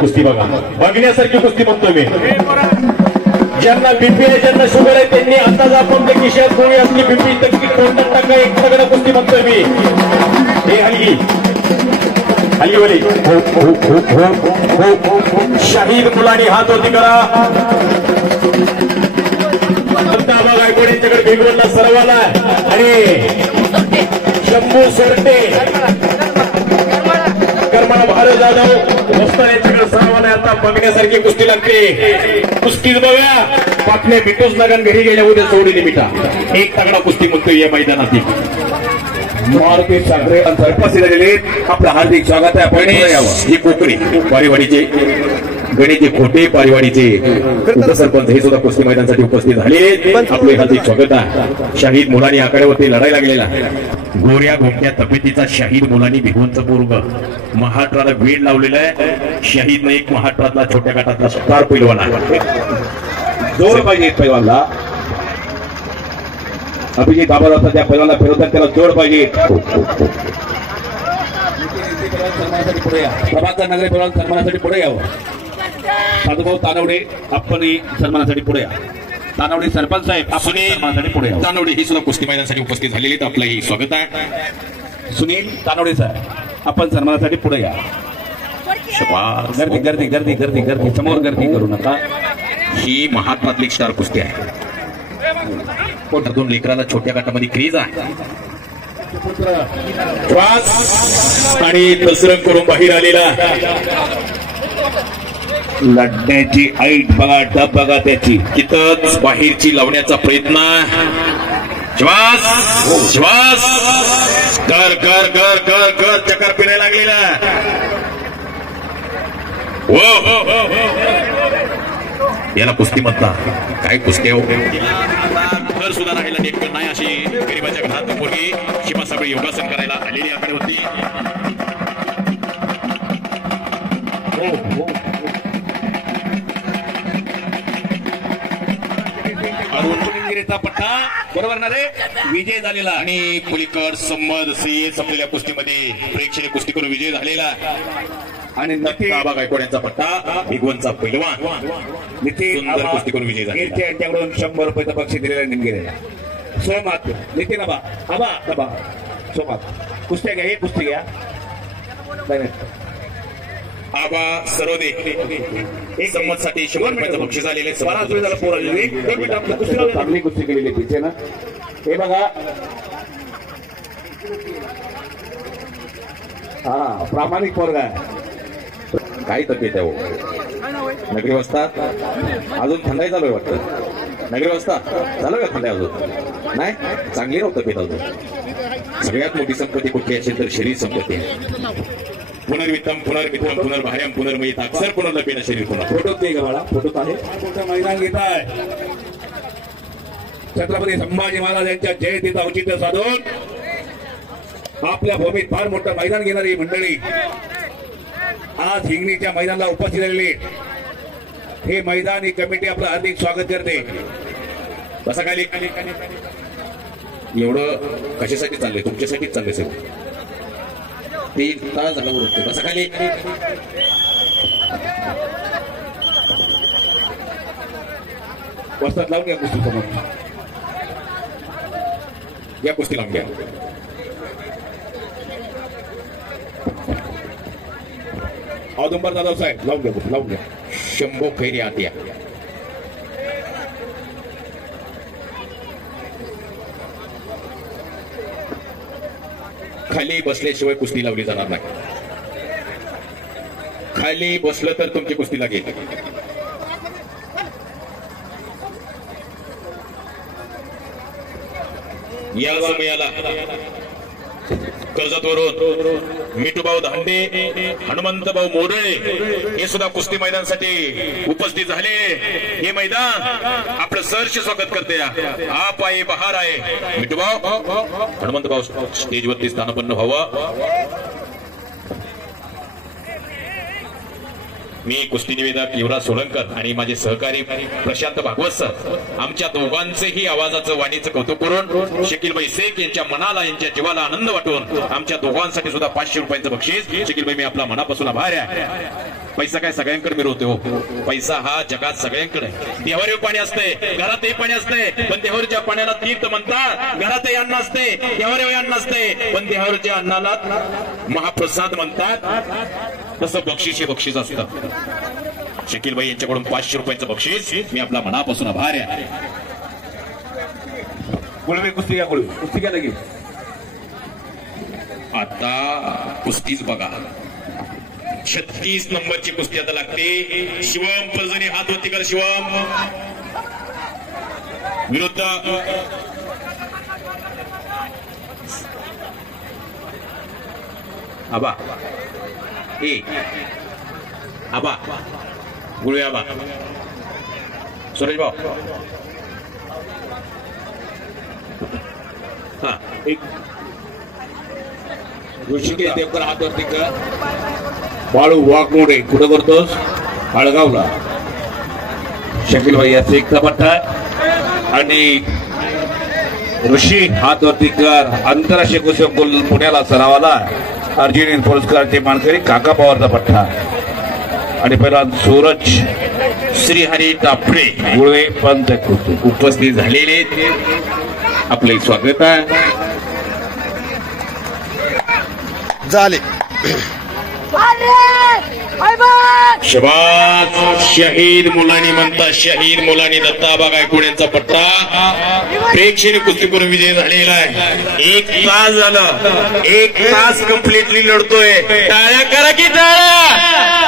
कुस्ती बघा, बघण्यासारखी कुस्ती म्हणतो मी. ज्यांना बीपी आहे, ज्यांना शुगर आहे, त्यांनी अंदाज आपण त्या खिशात गोळी असली बीपी तर कोणता टाका एक सगळं कुस्ती म्हणतोय मी. हे हलगी हलगीवाली शाहीद मुलांनी हात होती करा. गायकवाडींच्याकडे भिगवणला सर्वाला आणि शंभू सोरटे कर्मळा भारत जाधव यांच्याकडे सर्वाला आता बघण्यासारखी कुस्ती लागते. कुस्तीच बघा, पाटणे मिठोस लगन घरी गेल्या उद्या सोडली मिठा. एक तगडा कुस्ती म्हणतोय या मैदानातील. मारुती साखरे सरपंच दिलेले आपलं हार्दिक स्वागत आहे. आपण ही कोकणी पारेवाडीचे गणेशजी खोटे पारेवाडीचे उपसरपंच हे सुद्धा कुस्ती मैदानासाठी उपस्थित झाले. आपले हार्दिक स्वागत आहे. शाहीद मुलांनी आकड्यावरती लढाई लागलेला गोऱ्या घोट्या तब्येतीचा शाहीद मुलांनी भिगवणचा पोरग महाराष्ट्राला वेळ लावलेला आहे. शाहीदने एक महाराष्ट्रातला छोट्या गटातला स्टार पैलवान आहे. जोर पाहिजे पैलवानला. अभिजित बाबा होता त्या पैलवानला फिरवतात, त्याला जोड पाहिजे. प्रभाकर नगरे पैलवान सन्मानासाठी पुढे यावं. साधुभाऊ तानवडे आपण सन्मानासाठी पुढे या. तानवडे सरपंच साहेब सुनील सन्मानासाठी पुढे या. तानवडे ही सुद्धा कुस्ती मैदानासाठी उपस्थित झालेली आहेत. आपलंही स्वागत आहे. सुनील तानवडे साहेब आपण सन्मानासाठी पुढे या. गर्दी गर्दी गर्दी गर्दी गर्दी समोर गर्दी करू नका. ही महाराष्ट्रातली स्टार कुस्ती आहे. दोन लेकराला छोट्या गटामध्ये क्रेज आहे. आणि कसरत करून बाहेर आलेला लढण्याची ऐट बघा, डब बघा त्याची. तिथंच बाहेरची लावण्याचा प्रयत्न. श्वास श्वास कर कर कर कर कर चक्कर फिरायला लागलेला. याला कुस्ती म्हणतात. काय कुस्ती हो, घर सुद्धा राहायला नेटकं नाही अशी गरीबाच्या घरात मुलगी शिमा सगळी योगासन करायला आलेली आकडे होती. पट्टा बरोबर ना रे. विजय झालेला आणि पुलिकर संमद सीए संपलेल्या कुस्तीमध्ये प्रेक्षणीय कुस्ती करून विजय झालेला. आणि बाबा गायकवाड यांचा पट्टा भिगवणचा पैलवान नितीन कुस्ती करून विजय झाला. यांच्याकडून 100 रुपयाचं बक्षीस दिलेला निमगेलेला. सोमात नितीन आबा आबा आबा सोमात कुस्त्या घ्या. हे कुस्ती घ्या. आबा सरोदे संमतसाठी 100 रुपयाचं बक्षीस आलेले. चांगली कुस्ती केलेली तिथे ना. हे बघा, हा प्रामाणिक पोरगा आहे. काही तब्येत आहे हो. नगरी वाजता अजून थंडाई चालू आहे वाटतं. नगरी वाजता झालं का थंडाई अजून नाही. चांगली नव्हतं तब्येत अजून. सगळ्यात मोठी संपत्ती कुठली असेल तर शरीर संपत्ती. पुनर्वितम पुनर्मितम पुनर्भार्यम पुनर्मयित अक्षर पुनर्लपेन शरीर पुन्हा. फोटो ते गव्हाळा फोटो आहे. मोठं मैदान घेत आहे. छत्रपती संभाजी महाराज यांच्या जयंतीचं औचित्य साधून आपल्या भूमीत फार मोठं मैदान घेणारी मंडळी आज हिंगणीच्या मैदानाला उपस्थित झालेली. हे मैदान ही कमिटी आपलं हार्दिक स्वागत करते. बसा खाली. एवढं कशासाठी चाललंय? तुमच्यासाठीच चाललंय सर. 3 तास झालं उरतो. बसा खाली. वस्तात लावून घ्या कुस्ती समोर. या कुस्ती लावून घ्या. औदुंबर जाधव साहेब लावून घ्या लावून घ्या. शंभू खैरी आत या. खाली बसल्याशिवाय कुस्ती लावली जाणार नाही. खाली बसलं तर तुमची कुस्ती लागेल. या समयाला कर्जतवरून मिठूभाऊ धांडे, हनुमंतभाऊ मोडळे हे सुद्धा कुस्ती मैदानासाठी उपस्थित झाले. हे मैदान आपलं सहर्ष स्वागत करते. हा पाय बहार आहे. मिठूभाऊ हनुमंतभाऊ स्टेजवरती स्थानापन्न व्हावं. मी कुस्ती निवेदक युवराज सोलंकर आणि माझे सहकारी प्रशांत भागवत सर आमच्या दोघांचेही आवाजाचं वाणीचं कौतुक करून शकीलभाई शेख यांच्या मनाला यांच्या जीवाला आनंद वाटून आमच्या दोघांसाठी सुद्धा 500 रुपयांचं बक्षीस. शकीलभाई मी आपला मनापासून आभार आहे. पैसा काय सगळ्यांकडे मिळवतो हो. पैसा हा जगात सगळ्यांकडे. देवावर पाणी असते, घरातही पाणी असते, पण देवावरच्या पाण्याला तीर्थ म्हणतात. घरातही अन्न असते, देवावर अन्न असते, पण देवावरच्या अन्नाला महाप्रसाद म्हणतात. तसं बक्षीस हे बक्षीस असतं. शकीलभाई यांच्याकडून 500 रुपयांचं बक्षीस. मी आपला मनापासून आभार आहे. कुळवे कुस्ती घ्या, कुस्ती घ्या लगेच. आता कुस्तीच बघा. 36 नंबरची कुस्ती आता लागते. शिवम परजणे हात वरती कर. शिवम विरुद्ध आबा आबा गुळे आबा सुरेश भाऊ. हा एक ऋषिकेश देवकर हात वरती कर. बाळू वाघमोडे कुठं करतोस? आळगावला. शकीलभाई याचा एकचा पट्टा आणि ऋषी हात वरती कर. आंतरराष्ट्रीय कुस्ती पुण्याला सरावाला अर्जुन पुरस्काराचे मानकरी काका पवारचा पट्टा आणि पहिला सूरज श्रीहरी तापडे गुळवे पंत उपस्थित झालेले आपले स्वागत झाले. शबाज. शहीद मुलांनी म्हणतात, शहीद मुलांनी दत्ताबा गायकवाड यांचा पट्टा प्रेक्षणीय कुस्ती करून विजय झालेला आहे. 1 तास झालं, 1 तास कम्प्लिटली लढतोय. टाळ्या करा की टाळ्या.